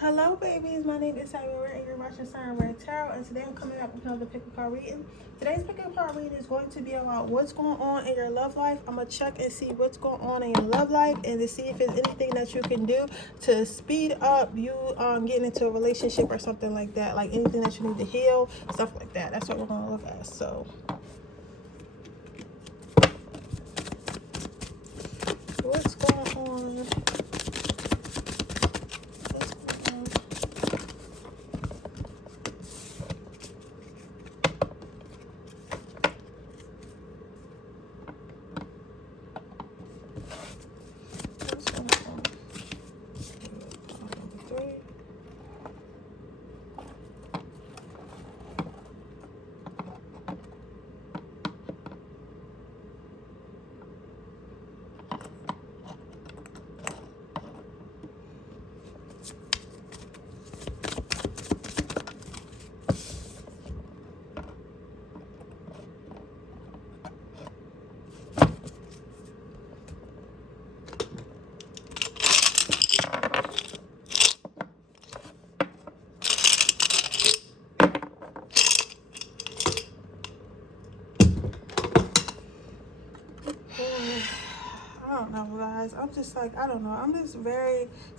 Hello, babies. My name is Siren, and you're watching Siren Tarot. And today I'm coming up with another pick-a card reading. Today's pick-a card reading is going to be about what's going on in your love life. I'm gonna check and see what's going on in your love life, and to see if there's anything that you can do to speed up you getting into a relationship or something like that. Like anything that you need to heal, stuff like that. That's what we're gonna look at. So, what's going on? I don't know, guys. I'm just like, I don't know.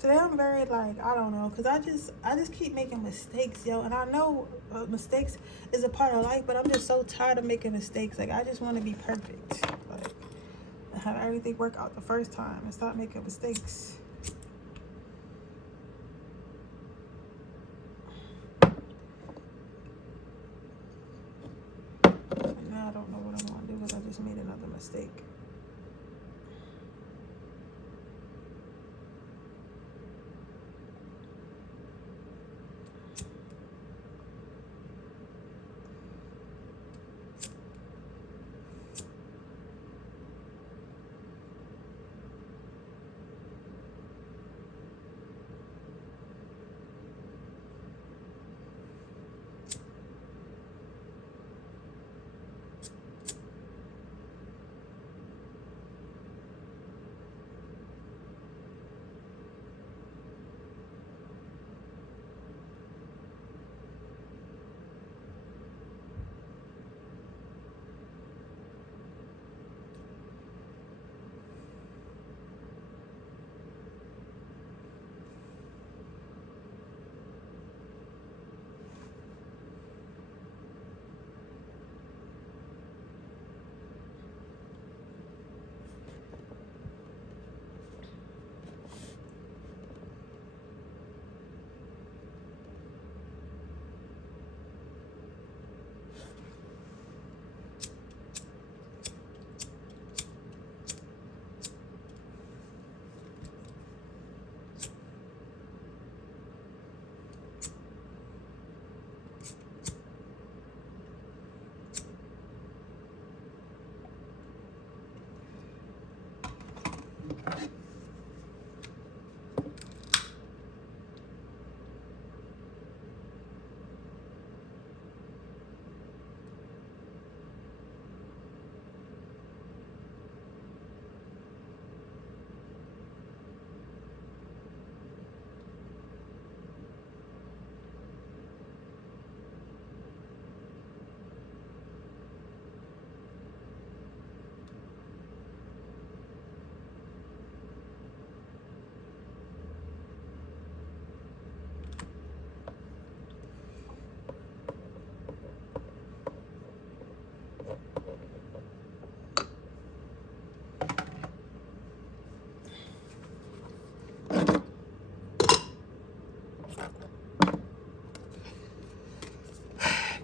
Today I'm very like, I don't know, because I just keep making mistakes, yo. And I know mistakes is a part of life, but I'm just so tired of making mistakes. Like, I just want to be perfect. Like, and have everything work out the first time and stop making mistakes. And now I don't know what I'm going to do because I just made another mistake.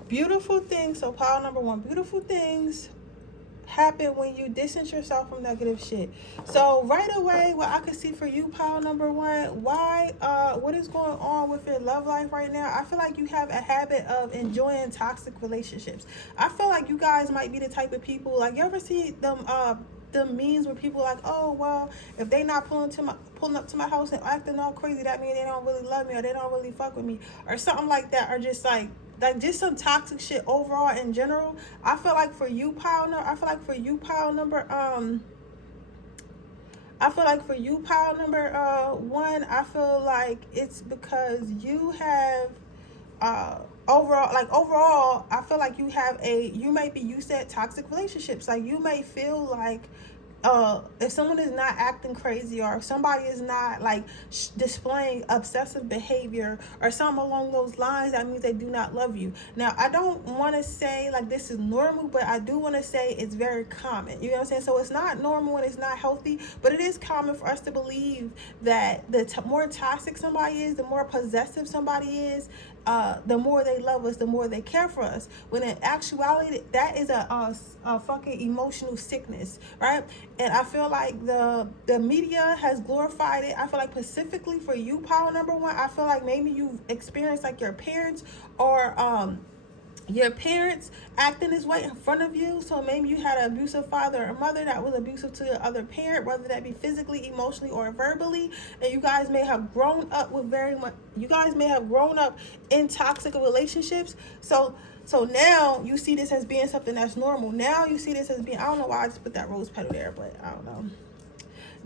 Beautiful things. So pile number one, beautiful things happen when you distance yourself from negative shit. So right away, what I can see for you, pile number one, what is going on with your love life right now? I feel like you have a habit of enjoying toxic relationships. I feel like you guys might be the type of people, like, you ever see them the memes where people like, oh well, if they not pulling up to my house and acting all crazy, that means they don't really love me, or they don't really fuck with me, or something like that, or just like just some toxic shit overall in general. I feel like for you, pile number, I feel like for you, pile number one, I feel like it's because you have overall, I feel like you may be used to toxic relationships. Like, you may feel like if someone is not acting crazy, or if somebody is not like displaying obsessive behavior or something along those lines, that means they do not love you. Now, I don't want to say like this is normal, but I do want to say it's very common. You know what I'm saying? So it's not normal and it's not healthy, but it is common for us to believe that the more toxic somebody is, the more possessive somebody is, the more they love us, the more they care for us. When in actuality, that is a fucking emotional sickness, right? And I feel like the media has glorified it. I feel like specifically for you, pile number one, I feel like maybe you've experienced like your parents or acting this way in front of you. So maybe you had an abusive father or mother that was abusive to your other parent, whether that be physically, emotionally, or verbally. And you guys may have grown up in toxic relationships. So now you see this as being something that's normal. Now you see this as being, I don't know why I just put that rose petal there, but I don't know.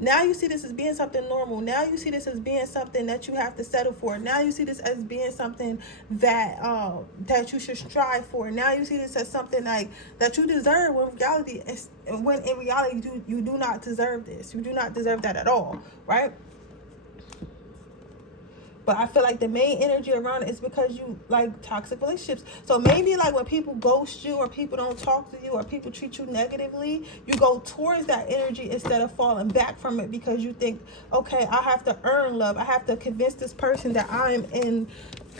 Now you see this as being something normal. Now you see this as being something that you have to settle for. Now you see this as being something that that you should strive for. Now you see this as something like that you deserve, when in reality you do not deserve this. You do not deserve that at all, right? But I feel like the main energy around it is because you like toxic relationships. So maybe like when people ghost you, or people don't talk to you, or people treat you negatively, you go towards that energy instead of falling back from it, because you think, okay, I have to earn love. I have to convince this person that I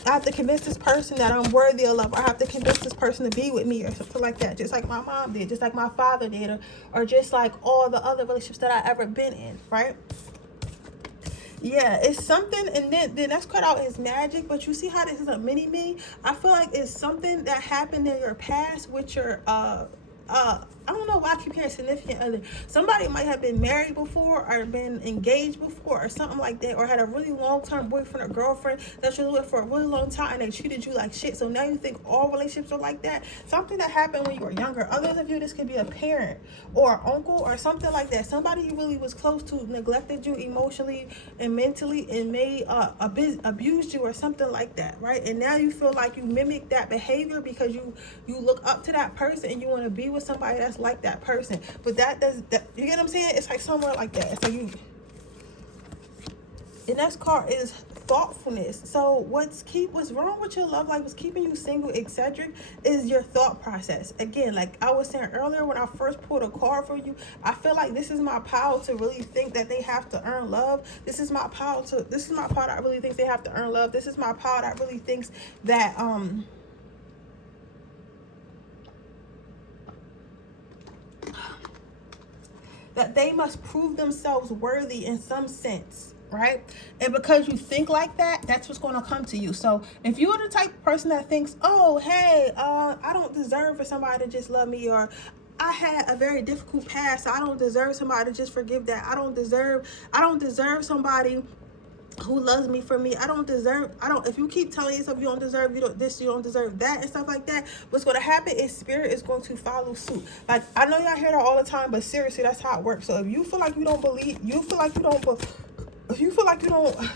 have to convince this person that I'm worthy of love. I have to convince this person to be with me, or something like that. Just like my mom did, just like my father did, or just like all the other relationships that I ever been in, right? Yeah, it's something, and then that's cut out as magic, but you see how this is a mini-me? I feel like it's something that happened in your past with your, I don't know why I keep hearing significant other. Somebody might have been married before, or been engaged before, or something like that, or had a really long-term boyfriend or girlfriend that you was with for a really long time, and they treated you like shit. So now you think all relationships are like that. Something that happened when you were younger. Others of you, this could be a parent or an uncle or something like that. Somebody you really was close to neglected you emotionally and mentally, and may abused you or something like that, right? And now you feel like you mimic that behavior because you look up to that person and you want to be with somebody that's like that person. But that you get what I'm saying? It's like somewhere like that. It's like you. The next card is thoughtfulness. So what's wrong with your love life, what's keeping you single, etc., is your thought process. Again, like I was saying earlier, when I first pulled a card for you, I feel like this is my power to really think that they have to earn love. This is my power that really thinks they have to earn love. This is my power that really thinks that that they must prove themselves worthy in some sense, right? And because you think like that, that's what's going to come to you. So if you're the type of person that thinks, oh, hey, I don't deserve for somebody to just love me, or I had a very difficult past, so I don't deserve somebody to just forgive that. I don't deserve somebody who loves me for me. If you keep telling yourself you don't deserve, you don't deserve that, and stuff like that, what's going to happen is spirit is going to follow suit. Like, I know y'all hear that all the time, but seriously, that's how it works. So if you feel like you don't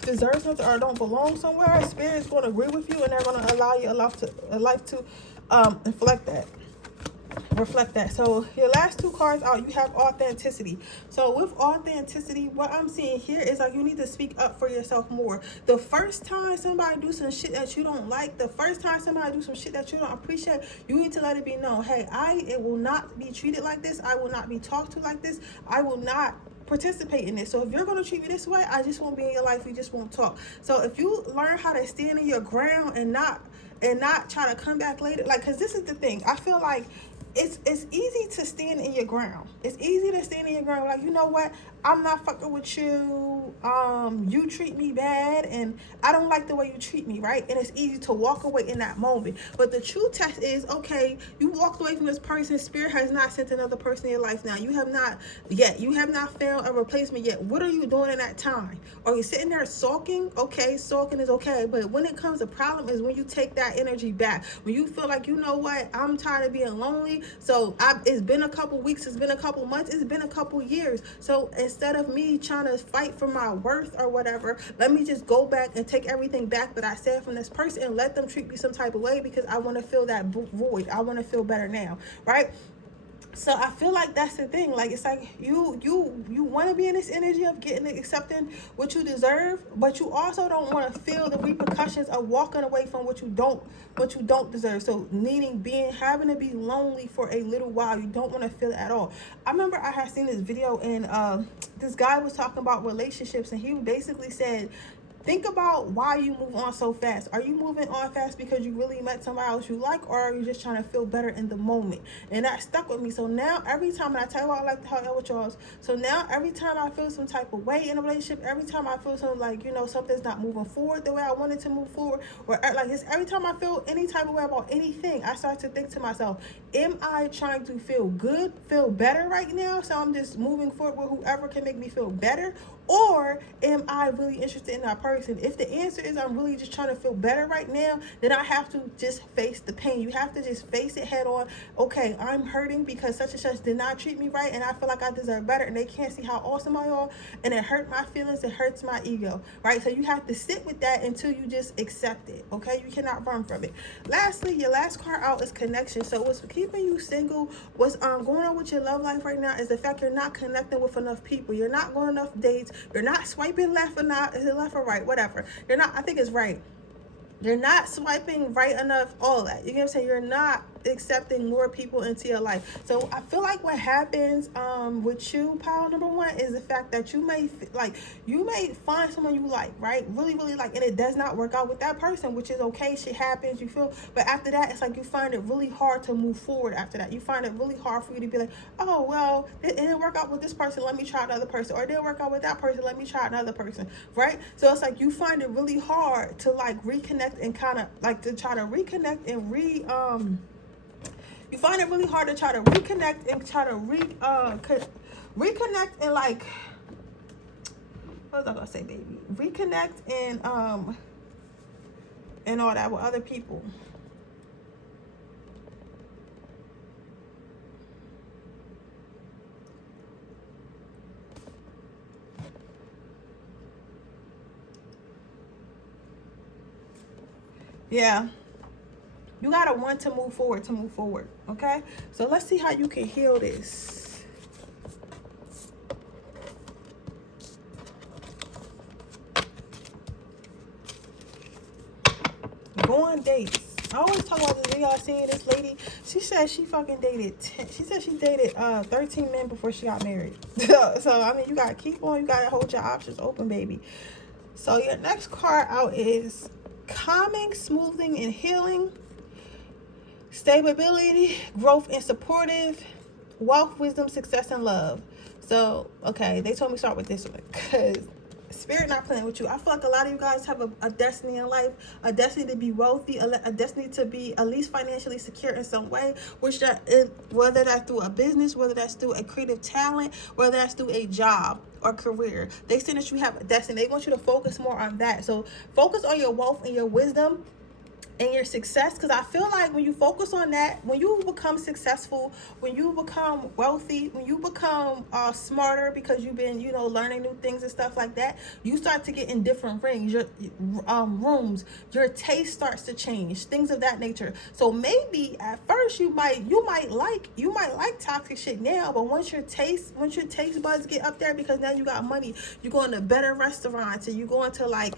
deserve something or don't belong somewhere, spirit is going to agree with you, and they're going to allow your life to reflect that. So your last two cards out, you have authenticity. So with authenticity, what I'm seeing here is like you need to speak up for yourself more. The first time somebody do some shit that you don't like, the first time somebody do some shit that you don't appreciate, you need to let it be known, hey, it will not be treated like this. I will not be talked to like this. I will not participate in this. So if you're going to treat me this way, I just won't be in your life. We just won't talk. So if you learn how to stand in your ground and not try to come back later, like, because this is the thing, I feel like it's easy to stand in your ground. It's easy to stand in your ground, like, you know what, I'm not fucking with you. you treat me bad and I don't like the way you treat me, right? And it's easy to walk away in that moment. But the true test is, okay, you walked away from this person. Spirit has not sent another person in your life now. You have not found a replacement yet. What are you doing in that time? Are you sitting there sulking? Okay, sulking is okay. But when it comes to problem is when you take that energy back. When you feel like, you know what, I'm tired of being lonely. So it's been a couple weeks, it's been a couple months, it's been a couple years. So instead of me trying to fight for my worth or whatever, let me just go back and take everything back that I said from this person and let them treat me some type of way, because I want to fill that void. I want to feel better now, right? So I feel like that's the thing. Like, it's like you want to be in this energy of getting accepting what you deserve, but you also don't want to feel the repercussions of walking away from what you don't deserve. So having to be lonely for a little while. You don't want to feel it at all. I remember I had seen this video and this guy was talking about relationships, and he basically said, think about why you move on so fast. Are you moving on fast because you really met somebody else you like, or are you just trying to feel better in the moment? And that stuck with me. So now every time, and I tell you I like to help out with y'all. So now every time I feel some type of way in a relationship, every time I feel something like, something's not moving forward the way I wanted to move forward, or like this, every time I feel any type of way about anything, I start to think to myself, am I trying to feel good, feel better right now? So I'm just moving forward with whoever can make me feel better, or am I really interested in that person? If the answer is I'm really just trying to feel better right now, then I have to just face the pain. You have to just face it head on. Okay, I'm hurting because such and such did not treat me right, and I feel like I deserve better, and they can't see how awesome I am, and it hurt my feelings, it hurts my ego, right? So you have to sit with that until you just accept it, okay? You cannot run from it. Lastly, your last card out is connection. So what's keeping you single, what's going on with your love life right now is the fact you're not connecting with enough people. You're not going enough dates. You're not swiping left or not. Is it left or right? Whatever. You're not, I think it's right. You're not swiping right enough, all that. You know what I'm saying? You're not accepting more people into your life. So I feel like what happens with you, pile number one, is the fact that you may find someone you like, right? Really, really like, and it does not work out with that person, which is okay. Shit happens, you feel. But after that, it's like you find it really hard to move forward after that. You find it really hard for you to be like, oh, well, it didn't work out with this person, let me try another person. Or it didn't work out with that person, let me try another person, right? So it's like you find it really hard to like reconnect and kind of like to try to reconnect and you find it really hard to try to reconnect and try to reconnect and like, what was I gonna say, baby? Reconnect and all that with other people. Yeah. You gotta want to move forward, okay? So let's see how you can heal this. Go on dates. I always talk about this video. I see this lady. She said she fucking dated 13 men before she got married. So I mean, you gotta keep on. You gotta hold your options open, baby. So your next card out is calming, smoothing, and healing. Stability, growth, and supportive. Wealth, wisdom, success, and love. So, okay, they told me to start with this one because Spirit not playing with you. I feel like a lot of you guys have a destiny in life, a destiny to be wealthy, a destiny to be at least financially secure in some way, which that is, whether that's through a business, whether that's through a creative talent, whether that's through a job or career. They say that you have a destiny. They want you to focus more on that. So focus on your wealth and your wisdom and your success, because I feel like when you focus on that, when you become successful, when you become wealthy, when you become smarter because you've been learning new things and stuff like that, you start to get in different rooms, your taste starts to change, things of that nature. So maybe at first you might like toxic shit now, but once your taste buds get up there, because now you got money, you go into better restaurants and you go into like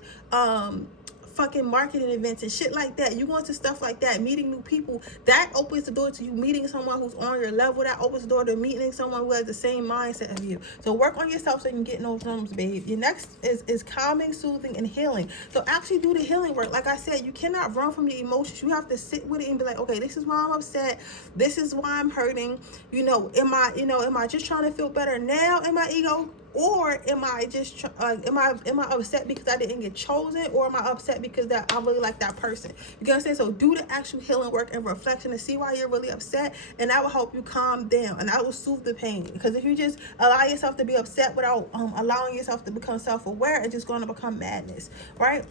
fucking marketing events and shit like that. You go into stuff like that, meeting new people. That opens the door to you meeting someone who's on your level. That opens the door to meeting someone who has the same mindset of you. So work on yourself so you can get in those rooms, babe. Your next is calming, soothing, and healing. So actually do the healing work. Like I said, you cannot run from your emotions. You have to sit with it and be like, okay, this is why I'm upset. This is why I'm hurting. Am I just trying to feel better now in my ego? Or am I just am I upset because I didn't get chosen, or am I upset because that I really like that person? You get what I'm saying? So do the actual healing work and reflection to see why you're really upset, and that will help you calm down, and that will soothe the pain. Because if you just allow yourself to be upset without allowing yourself to become self-aware, it's just going to become madness, right?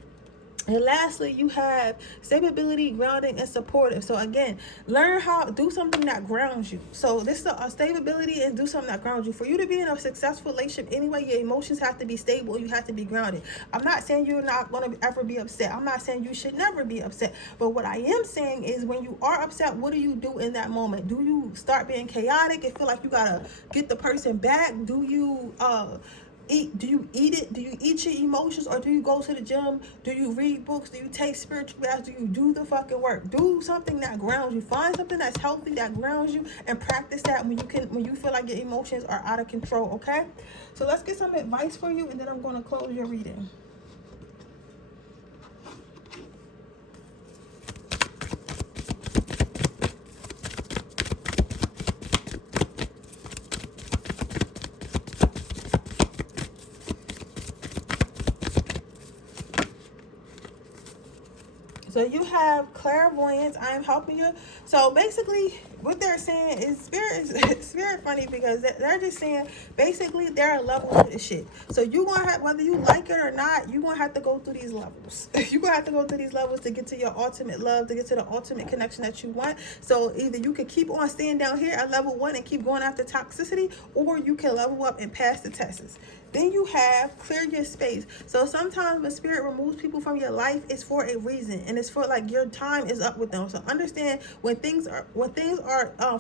And lastly, you have stability, grounding, and supportive. So again, learn how do something that grounds you. So this is a stability, and do something that grounds you. For you to be in a successful relationship anyway, your emotions have to be stable. You have to be grounded. I'm not saying you're not going to ever be upset. I'm not saying you should never be upset. But what I am saying is, when you are upset, what do you do in that moment? Do you start being chaotic and feel like you got to get the person back? Do you do you eat it? Do you eat your emotions, or do you go to the gym? Do you read books? Do you take spiritual baths? Do you do the fucking work? Do something that grounds you. Find something that's healthy, that grounds you, and practice that when you feel like your emotions are out of control. Okay, so let's get some advice for you, and then I'm going to close your reading. So you have clairvoyance. I am helping you. So basically, what they're saying is spirit funny, because they're just saying basically there are levels to this shit. So you gonna have, whether you like it or not, you gonna have to go through these levels. You gonna have to go through these levels to get to your ultimate love, to get to the ultimate connection that you want. So either you can keep on staying down here at level 1 and keep going after toxicity, or you can level up and pass the tests. Then you have clear your space. So sometimes when spirit removes people from your life, it's for a reason, and it's for like your time is up with them. So understand when things are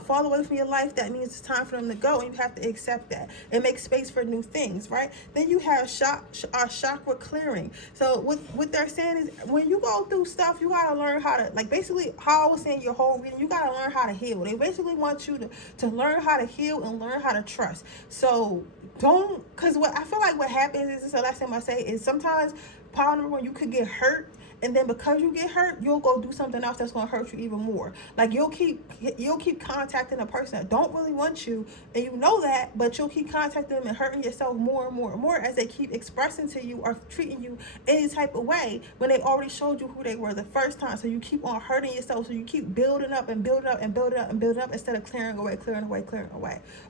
fall away from your life, that means it's time for them to go, and you have to accept that and make space for new things, right? Then you have chakra clearing. So what they're saying is, when you go through stuff, you gotta learn how to, like, basically how I was saying your whole reading, you gotta learn how to heal. They basically want you to learn how to heal and learn how to trust. So don't, because what I feel like what happens is, this is the last thing I say, is sometimes power number 1, you could get hurt, and then because you get hurt, you'll go do something else that's going to hurt you even more. Like you'll keep contacting a person that don't really want you, and you know that, but you'll keep contacting them and hurting yourself more and more and more as they keep expressing to you or treating you any type of way when they already showed you who they were the first time. So you keep on hurting yourself. So you keep building up and building up and building up and building up instead of clearing away.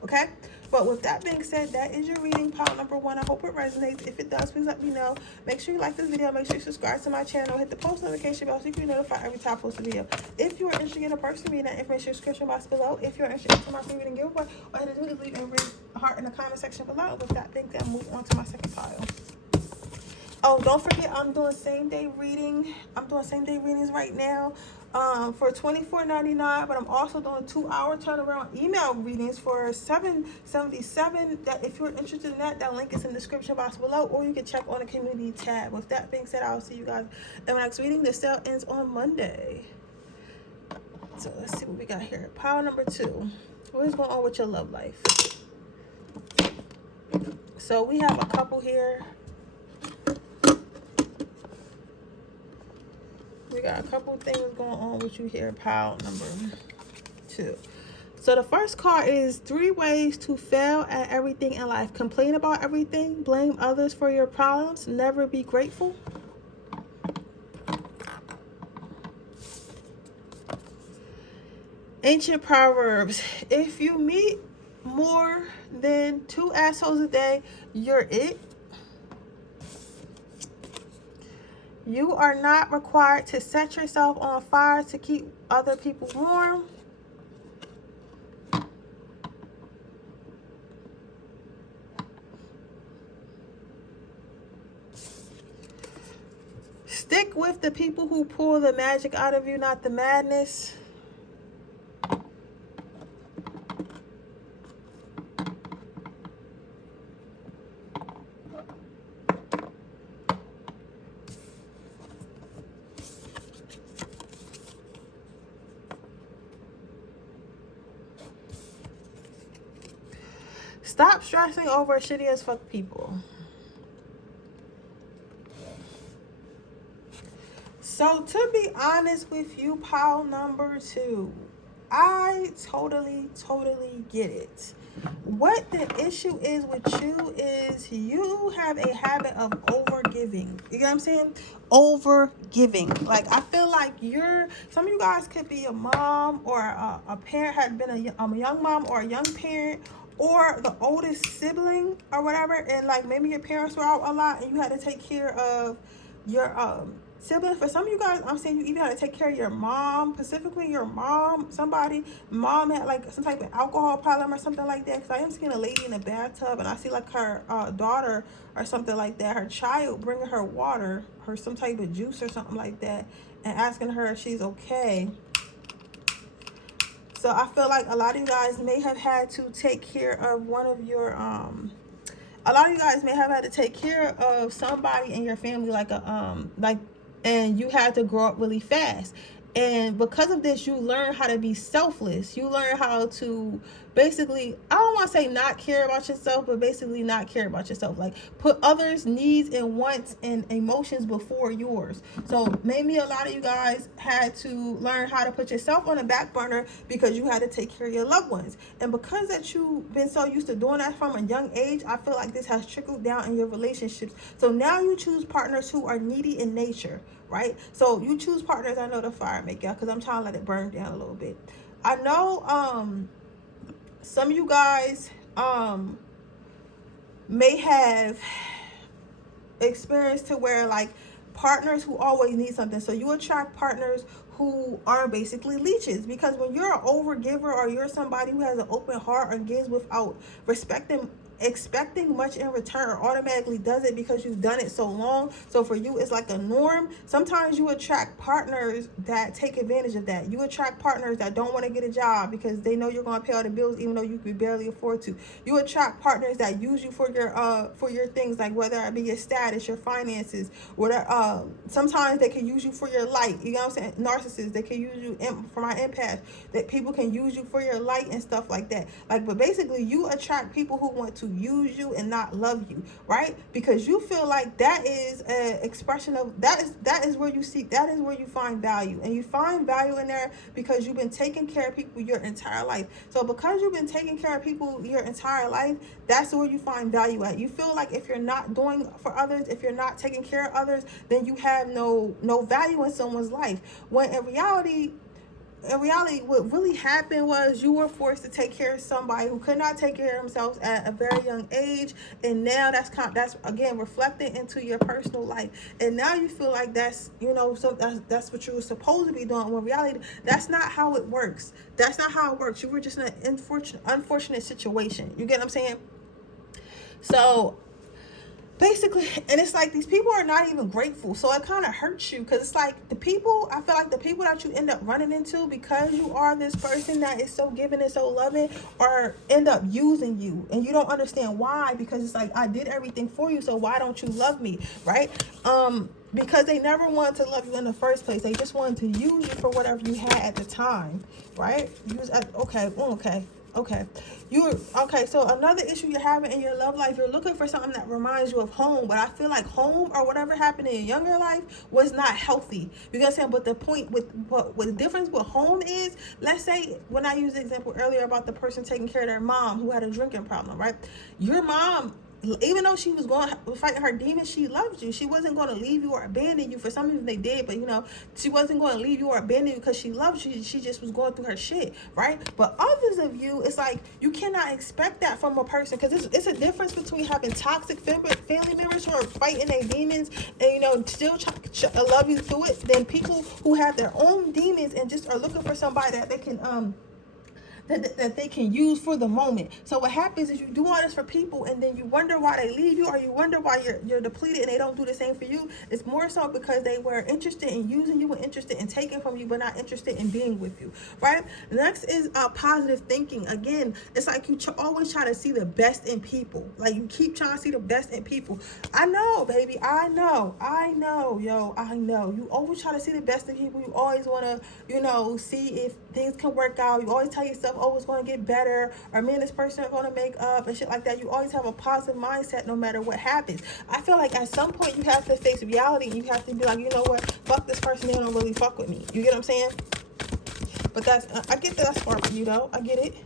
Okay? But with that being said, that is your reading, pile number 1. I hope it resonates. If it does, please let me know. Make sure you like this video. Make sure you subscribe to my channel. Hit the post notification bell so you can be notified every time I post a video. If you are interested in a person reading, that information in the description box below. If you're interested in my free reading giveaway, all you have to do is leave a heart in the comment section below. With that being said, move on to my second pile. Oh, don't forget, I'm doing same-day reading. I'm doing same-day readings right now for $24.99, but I'm also doing 2-hour turnaround email readings for $7.77. That if you're interested in that link is in the description box below, or you can check on the community tab. With that being said, I'll see you guys in my next reading. The sale ends on Monday. So let's see what we got here. Pile number 2. What is going on with your love life? So we have a couple here. We got a couple things going on with you here, pile number 2. So the first card is 3 ways to fail at everything in life. Complain about everything, blame others for your problems, never be grateful. Ancient Proverbs. If you meet more than 2 assholes a day, you're it. You are not required to set yourself on fire to keep other people warm. Stick with the people who pull the magic out of you, not the madness. Stop stressing over shitty as fuck people. So to be honest with you, pile number 2, I totally get it. What the issue is with you is you have a habit of over-giving. You know what I'm saying? Over-giving. Like, I feel like some of you guys could be a mom or a parent, had been a young mom or a young parent, or the oldest sibling or whatever, and like maybe your parents were out a lot and you had to take care of your siblings. For some of you guys, I'm saying you even had to take care of your mom, specifically your mom. Mom had like some type of alcohol problem or something like that. Because I am seeing a lady in a bathtub, and I see like her daughter or something like that, her child bringing her water, her some type of juice or something like that, and asking her if she's okay. So I feel like a lot of you guys may have had to take care of one of your a lot of you guys may have had to take care of somebody in your family, and you had to grow up really fast. And because of this, you learn how to be selfless. You learn how to basically, I don't want to say not care about yourself, but basically not care about yourself. Like, put others' needs and wants and emotions before yours. So maybe a lot of you guys had to learn how to put yourself on the back burner because you had to take care of your loved ones. And because that you've been so used to doing that from a young age, I feel like this has trickled down in your relationships. So now you choose partners who are needy in nature, right? So you choose partners. I know the fire make y'all, because I'm trying to let it burn down a little bit. I know some of you guys may have experienced to where like partners who always need something. So you attract partners who are basically leeches, because when you're an overgiver or you're somebody who has an open heart or gives without expecting much in return, automatically does it because you've done it so long. So for you, it's like a norm. Sometimes you attract partners that take advantage of that. You attract partners that don't want to get a job because they know you're going to pay all the bills even though you could barely afford to. You attract partners that use you for your things, like whether it be your status, your finances, whatever. Sometimes they can use you for your light. You know what I'm saying? Narcissists, they can use you for my empath. That people can use you for your light and stuff like that. Like, but basically, you attract people who want to use you and not love you, right? Because you feel like that is an expression of that is where you seek, that is where you find value, and you find value in there because you've been taking care of people your entire life. So because you've been taking care of people your entire life, that's where you find value at. You feel like if you're not doing for others, if you're not taking care of others, then you have no value in someone's life. When in reality, what really happened was you were forced to take care of somebody who could not take care of themselves at a very young age, and now that's again reflecting into your personal life, and now you feel like that's that's what you were supposed to be doing. When in reality, that's not how it works. That's not how it works. You were just in an unfortunate situation. You get what I'm saying? So basically, and it's like these people are not even grateful, so it kind of hurts you, because it's like I feel like the people that you end up running into because you are this person that is so giving and so loving, or end up using you, and you don't understand why, because it's like, I did everything for you, so why don't you love me, right? Because they never wanted to love you in the first place. They just wanted to use you for whatever you had at the time, right? Okay. So another issue you're having in your love life, you're looking for something that reminds you of home, but I feel like home or whatever happened in your younger life was not healthy. You know what I'm saying? But the point with what the difference with home is, let's say when I used the example earlier about the person taking care of their mom who had a drinking problem, right? Your mom, even though she was fighting her demons, she loved you. She wasn't going to leave you or abandon you. For some reason they did, but she wasn't going to leave you or abandon you because she loved you. She just was going through her shit, right? But others of you, it's like you cannot expect that from a person, because it's a difference between having toxic family members who are fighting their demons and still love you through it, than people who have their own demons and just are looking for somebody that they can that they can use for the moment. So what happens is you do all this for people, and then you wonder why they leave you, or you wonder why you're depleted and they don't do the same for you. It's more so because they were interested in using you and interested in taking from you, but not interested in being with you, right? Next is positive thinking. Again, it's like you always try to see the best in people. Like, you keep trying to see the best in people. I know, baby. I know, yo. I know. You always try to see the best in people. You always want to, see if things can work out. You always tell yourself, oh, it's going to get better, or me and this person are going to make up and shit like that. You always have a positive mindset no matter what happens. I feel like at some point you have to face reality. You have to be like, you know what, fuck this person, they don't really fuck with me. You get what I'm saying? But I get that that's hard for you, though. I get it.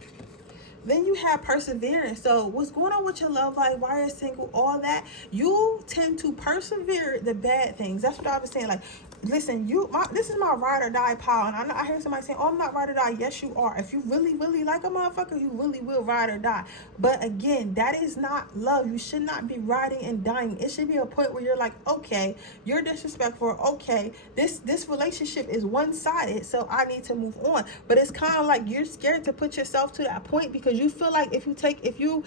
Then you have perseverance. So what's going on with your love life, why you're single, all that, you tend to persevere the bad things. That's what I was saying. Like, listen, this is my ride or die pile. And I hear somebody saying, oh, I'm not ride or die. Yes, you are. If you really, really like a motherfucker, you really will ride or die. But again, that is not love. You should not be riding and dying. It should be a point where you're like, okay, you're disrespectful. Okay, this relationship is one-sided, so I need to move on. But it's kind of like you're scared to put yourself to that point, because you feel like if you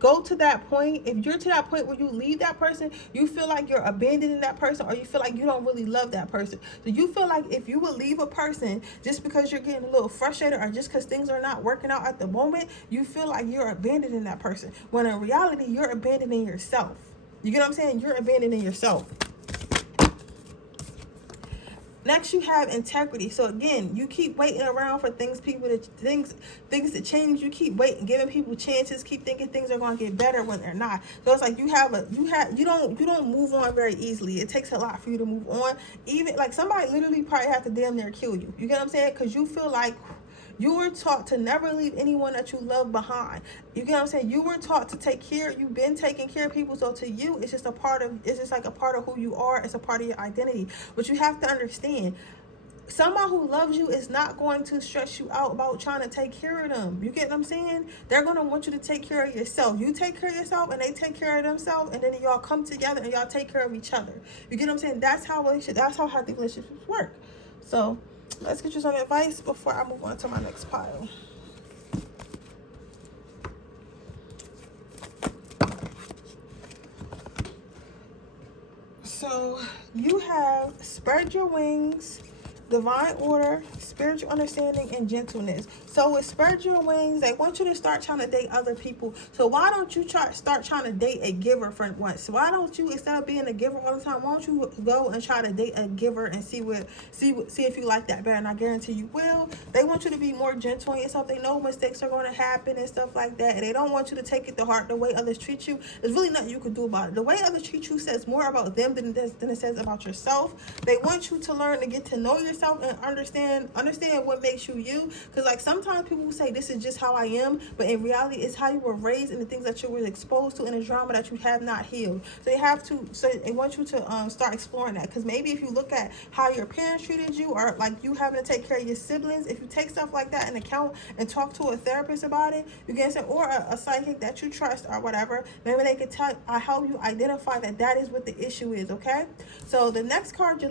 go to that point, if you're to that point where you leave that person, you feel like you're abandoning that person, or you feel like you don't really love that person. So you feel like if you would leave a person just because you're getting a little frustrated, or just because things are not working out at the moment, you feel like you're abandoning that person, when in reality you're abandoning yourself. You get what I'm saying? You're abandoning yourself. Next, you have integrity. So again, you keep waiting around for things to change. You keep waiting, giving people chances, keep thinking things are going to get better when they're not. So it's like you don't move on very easily. It takes a lot for you to move on. Even like somebody literally probably have to damn near kill you. You get what I'm saying? Because you feel like you were taught to never leave anyone that you love behind. You get what I'm saying? You were taught to take care. You've been taking care of people. So to you, it's just like a part of who you are. It's a part of your identity. But you have to understand, someone who loves you is not going to stress you out about trying to take care of them. You get what I'm saying? They're going to want you to take care of yourself. You take care of yourself and they take care of themselves, and then y'all come together and y'all take care of each other. You get what I'm saying? That's how healthy relationships work. So let's get you some advice before I move on to my next pile. So you have spread your wings, divine order, spiritual understanding, and gentleness. So with spread your wings, they want you to start trying to date other people. So why don't you start trying to date a giver for once? So why don't you, instead of being a giver all the time, why don't you go and try to date a giver and see if you like that better? And I guarantee you will. They want you to be more gentle on yourself. They know mistakes are going to happen and stuff like that, and they don't want you to take it to heart the way others treat you. There's really nothing you can do about it. The way others treat you says more about them than it says about yourself. They want you to learn to get to know yourself and understand what makes you you. Because like sometimes people will say this is just how I am, but in reality it's how you were raised and the things that you were exposed to in the drama that you have not healed. So they want you to start exploring that. Because maybe if you look at how your parents treated you, or like you having to take care of your siblings, if you take stuff like that into account and talk to a therapist about it, you can say, or a psychic that you trust or whatever, maybe they could help you identify that is what the issue is. Okay, so the last card you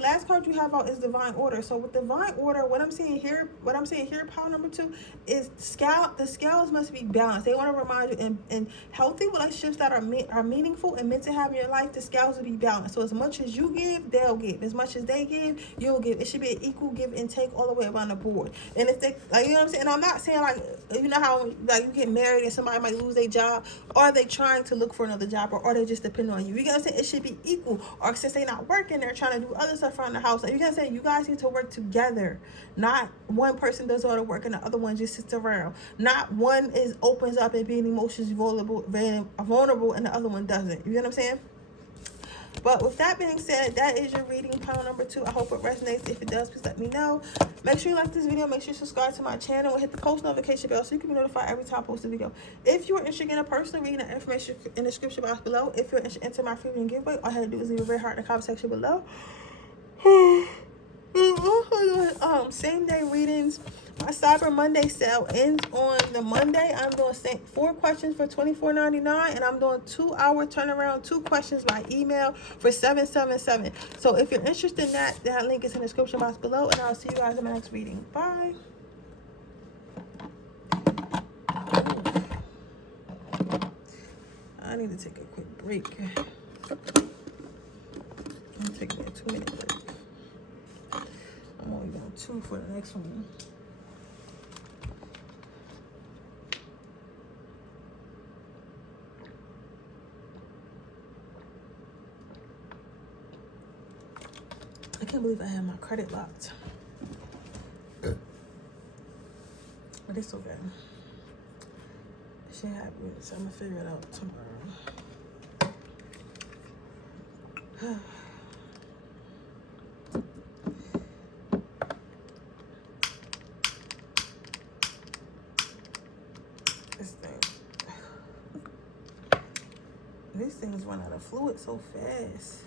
have out is divine order. So with divine order, what I'm seeing here, pile number 2, is the scales must be balanced. They want to remind you in healthy relationships that are meaningful and meant to have in your life, the scales will be balanced. So as much as you give, they'll give. As much as they give, you'll give. It should be an equal give and take all the way around the board. And if they, like, you know what I'm saying? And I'm not saying like, you know how like you get married and somebody might lose their job, or they trying to look for another job, or they just depend on you. You know what I'm saying? It should be equal. Or since they're not working, they're trying to do other stuff around the house. Like, you gotta say, you guys need to work together. Not one person does all the work and the other one just sits around. Not one opens up and being emotionally vulnerable and the other one doesn't. You know what I'm saying? But with that being said, that is your reading, pile number 2. I hope it resonates. If it does, please let me know. Make sure you like this video. Make sure you subscribe to my channel and hit the post notification bell so you can be notified every time I post a video. If you are interested in a personal reading, the information in the description box below. If you're interested in my free reading giveaway, all you have to do is leave a very heart in the comment section below. Same day readings. My Cyber Monday sale ends on the Monday. I'm doing 4 questions for $24.99, and I'm doing 2-hour turnaround, 2 questions by email for $7.77. So if you're interested in that link is in the description box below, and I'll see you guys in my next reading. Bye. I need to take a quick break. I'm taking a 2-minute break. I'm only doing 2 for the next one. I can't believe I had my credit locked. But it's okay. Shit happens. I'm gonna figure it out tomorrow. the fluid so fast.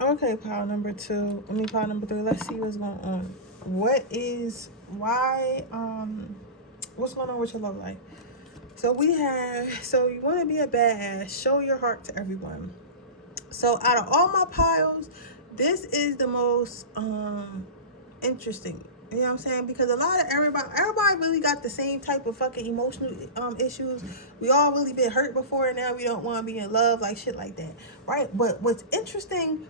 Okay, pile number 2. Pile number 3. Let's see what's going on. What's going on with your love life? So you want to be a badass. Show your heart to everyone. So out of all my piles, this is the most interesting. You know what I'm saying? Because a lot of everybody really got the same type of fucking emotional issues. We all really been hurt before, and now we don't want to be in love, like shit like that, right? But what's interesting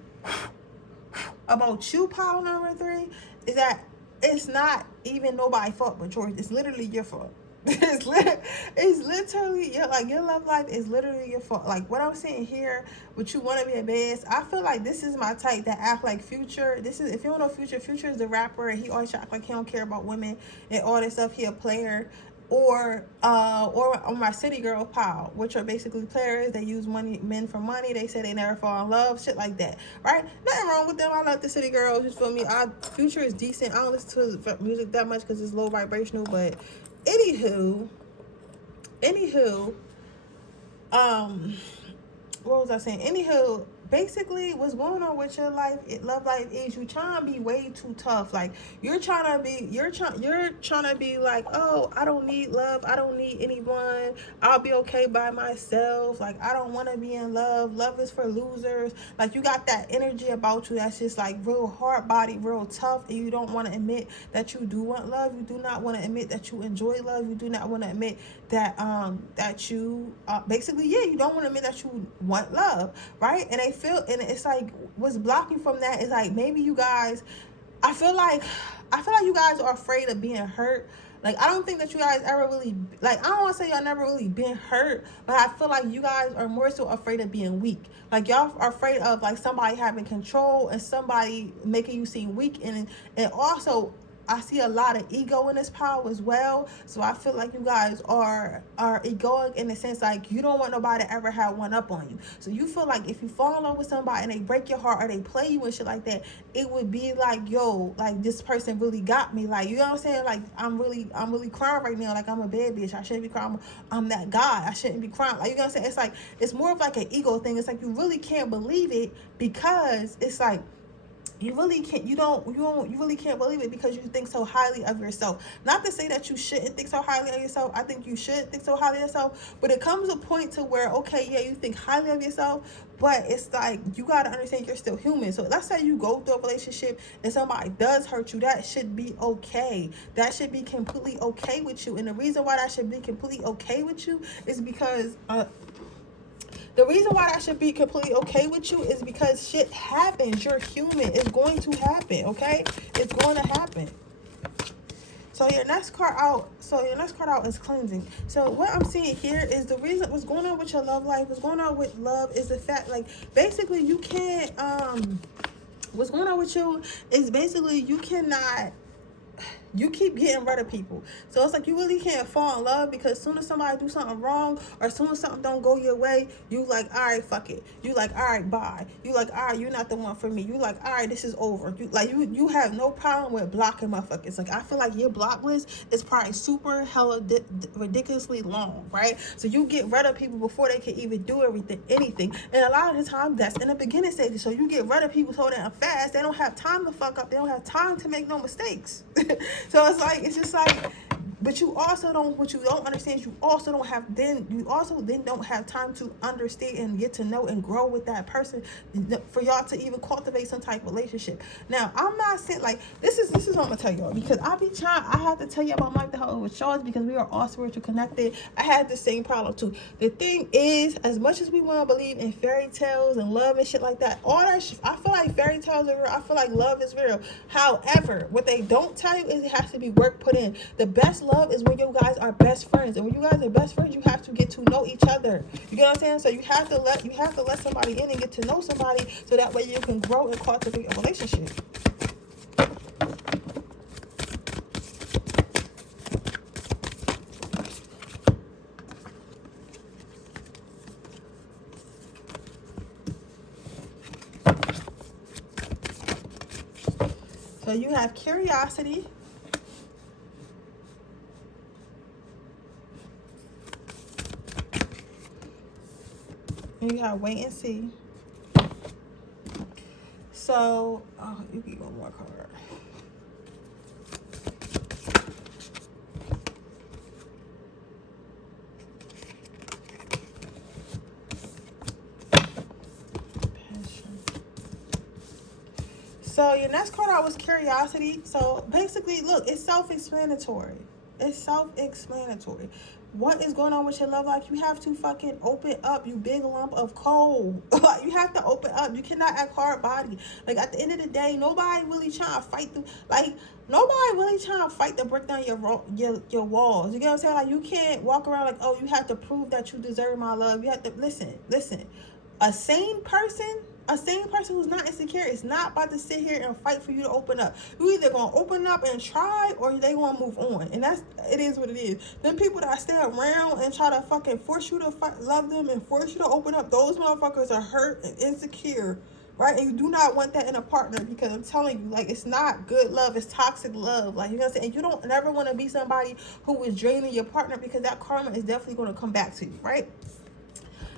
about you, pile number 3, is that it's not even nobody's fault but yours. It's literally your fault. It's literally your love life is literally your fault. Like what I'm saying here, what you want to be a badass. I feel like this is my type that act like Future. If you don't know Future is the rapper, and he always act like he don't care about women and all that stuff. He a player. Or on my city girl pile, which are basically players. They use men for money. They say they never fall in love, shit like that, right? Nothing wrong with them. I love the city girls. You feel me? Future is decent. I don't listen to his music that much because it's low vibrational. But anywho, what was I saying? Anywho, basically, what's going on with your love life is you trying to be way too tough. Like you're trying to be like, oh, I don't need love. I don't need anyone. I'll be okay by myself. Like I don't want to be in love. Love is for losers. Like you got that energy about you that's just like real hard body, real tough, and you don't want to admit that you do want love. You do not want to admit that you enjoy love. You do not want to admit that you basically you don't want to admit that you want love, right? And it's like what's blocking from that is like maybe you guys, I feel like you guys are afraid of being hurt. Like I don't think that you guys ever really, like I don't want to say y'all never really been hurt, but I feel like you guys are more so afraid of being weak. Like y'all are afraid of like somebody having control and somebody making you seem weak, and also I see a lot of ego in this pile as well. So I feel like you guys are egoic in the sense like you don't want nobody to ever have one up on you. So you feel like if you fall in love with somebody and they break your heart or they play you and shit like that, it would be like, yo, like this person really got me. Like, you know what I'm saying? Like I'm really crying right now. Like I'm a bad bitch. I shouldn't be crying. I'm that guy. I shouldn't be crying. Like, you know what I'm saying? It's like, it's more of like an ego thing. It's like you really can't believe it because it's like, you really can't believe it because you think so highly of yourself. Not to say that you shouldn't think so highly of yourself. I think you should think so highly of yourself, but it comes a point to where, okay, yeah, you think highly of yourself, but it's like you got to understand you're still human. So let's say you go through a relationship and somebody does hurt you. That should be okay. That should be completely okay with you. And the reason why that should be completely okay with you is because the reason why that should be completely okay with you is because shit happens. You're human. It's going to happen, okay? It's going to happen. So your next card out is cleansing. So what I'm seeing here is the reason what's going on with your love life, what's going on with love is the fact, like, basically you can't, what's going on with you is basically you keep getting rid of people. So it's like you really can't fall in love because as soon as somebody do something wrong or as soon as something don't go your way, you like, all right, fuck it. You like, all right, bye. You like, all right, you're not the one for me. You like, all right, this is over. You have no problem with blocking motherfuckers. Like, I feel like your block list is probably super hella ridiculously long, right? So you get rid of people before they can even do anything. And a lot of the time that's in the beginning stages. So you get rid of people so damn fast, they don't have time to fuck up. They don't have time to make no mistakes. So it's just like, but you also don't, what you don't understand, you also don't have time to understand and get to know and grow with that person for y'all to even cultivate some type of relationship. Now, I'm not saying, like, this is what I'm gonna tell y'all, because I have to tell you about Mike the Hell with Charles, because we are all spiritual connected. I had the same problem too. The thing is, as much as we want to believe in fairy tales and love and shit like that, all that shit, I feel like fairy tales are real. I feel like love is real. However, what they don't tell you is it has to be work put in. The best love love is when you guys are best friends. And when you guys are best friends, you have to get to know each other. You get what I'm saying? So you have to let somebody in and get to know somebody, so that way you can grow and cultivate a relationship. So you have curiosity. And you have wait and see. So, you get one more card. So your next card out was curiosity. So basically, look, it's self-explanatory. It's self-explanatory. What is going on with your love life? You have to fucking open up, you big lump of coal. You have to open up. You cannot act hard body. Like, at the end of the day, nobody really trying to fight to break down your walls. You get what I'm saying? Like, you can't walk around like, oh, you have to prove that you deserve my love. You have to listen. A sane person who's not insecure is not about to sit here and fight for you to open up. You either gonna open up and try, or they gonna move on. And it is what it is. Them people that stay around and try to fucking force you to love them and force you to open up, those motherfuckers are hurt and insecure, right? And you do not want that in a partner, because I'm telling you, like, it's not good love. It's toxic love. Like, you know what I'm saying? And you don't never want to be somebody who is draining your partner, because that karma is definitely going to come back to you, right?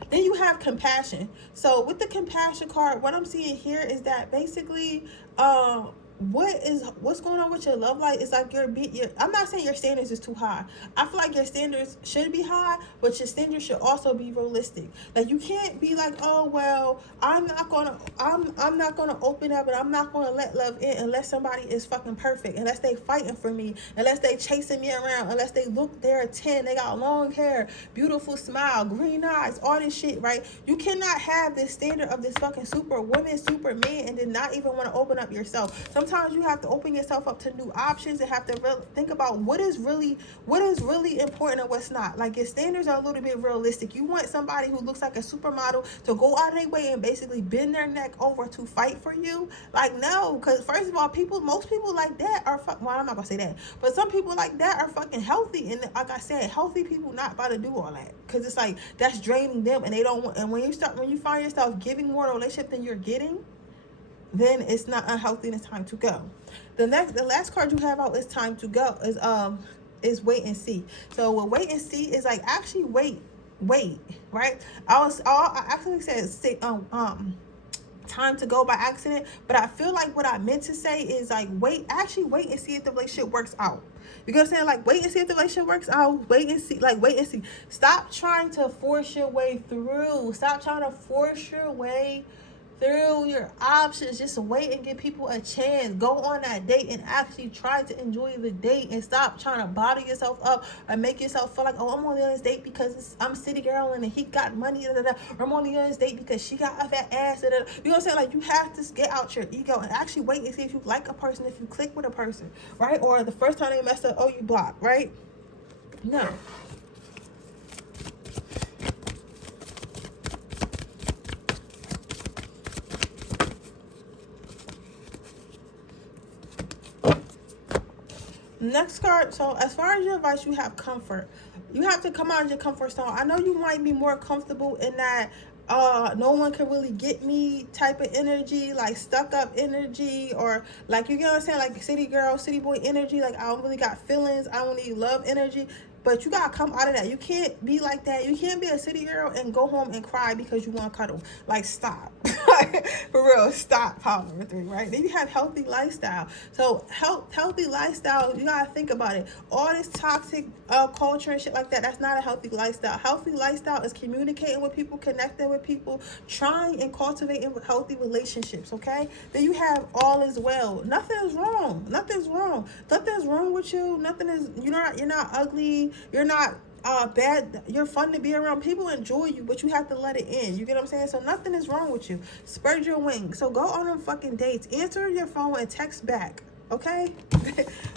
Then you have compassion. So with the compassion card, what I'm seeing here is that basically, what's going on with your love life is like I'm not saying your standards is too high. I feel like your standards should be high, but your standards should also be realistic. Like, you can't be like, oh well, I'm not gonna open up, and I'm not gonna let love in unless somebody is fucking perfect, unless they fighting for me, unless they chasing me around, unless they look they're a 10, they got long hair, beautiful smile, green eyes, all this shit, right? You cannot have this standard of this fucking super woman, super man, and then not even want to open up yourself. Sometimes you have to open yourself up to new options and have to think about what is really important and what's not. Like, your standards are a little bit realistic. You want somebody who looks like a supermodel to go out of their way and basically bend their neck over to fight for you? Like, no, because first of all, most people like that are well, I'm not gonna say that, but some people like that are fucking healthy, and like I said, healthy people not about to do all that, because it's like that's draining them, and they don't want. And when you find yourself giving more relationship than you're getting, then it's not unhealthy and it's time to go. The last card you have out is time to go is wait and see. So what wait and see is like, actually wait, right? I actually said time to go by accident, but I feel like what I meant to say is like wait and see if the relationship works out. You know what I'm saying? Like, wait and see if the relationship works out. Wait and see. Stop trying to force your way through. Stop trying to force your way through your options. Just wait and give people a chance. Go on that date and actually try to enjoy the date, and stop trying to bottle yourself up and make yourself feel like, oh, I'm only on this date because I'm a city girl and he got money, or I'm only on this date because she got a fat ass, You know what I'm saying? Like, you have to get out your ego and actually wait and see if you like a person, if you click with a person, right? Or the first time they mess up, oh, you block, right? No. Next card. So as far as your advice, you have comfort. You have to come out of your comfort zone. I know you might be more comfortable in that no one can really get me type of energy, like stuck up energy, or like, you get what I'm saying, like city girl, city boy energy, like I don't really got feelings, I don't need love energy. But you gotta come out of that. You can't be like that. You can't be a city girl and go home and cry because you want to cuddle. Like, stop. For real, stop. Power number 3, right? Then you have healthy lifestyle. So healthy lifestyle, you gotta think about it. All this toxic culture and shit like that, that's not a healthy lifestyle. Healthy lifestyle is communicating with people, connecting with people, trying and cultivating healthy relationships, okay? Then you have all is well. Nothing is wrong. Nothing's wrong with you. You're not ugly. You're not bad. You're fun to be around. People enjoy you, but you have to let it in. You get what I'm saying? So nothing is wrong with you. Spread your wings. So go on them fucking dates. Answer your phone and text back. Okay?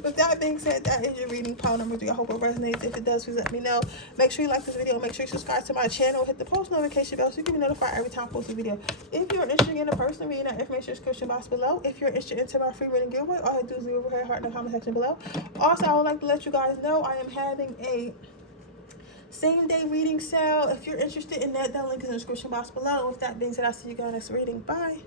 With that being said, that is your reading, pile number 3. I hope it resonates. If it does, please let me know. Make sure you like this video. Make sure you subscribe to my channel. Hit the post notification bell so you can be notified every time I post a video. If you're interested in a personal reading, that information is description box below. If you're interested into my free reading giveaway, all I do is leave over here, heart in the comment section below. Also, I would like to let you guys know I am having a same-day reading sale. If you're interested in that, that link is in the description box below. With that being said, I'll see you guys next reading. Bye.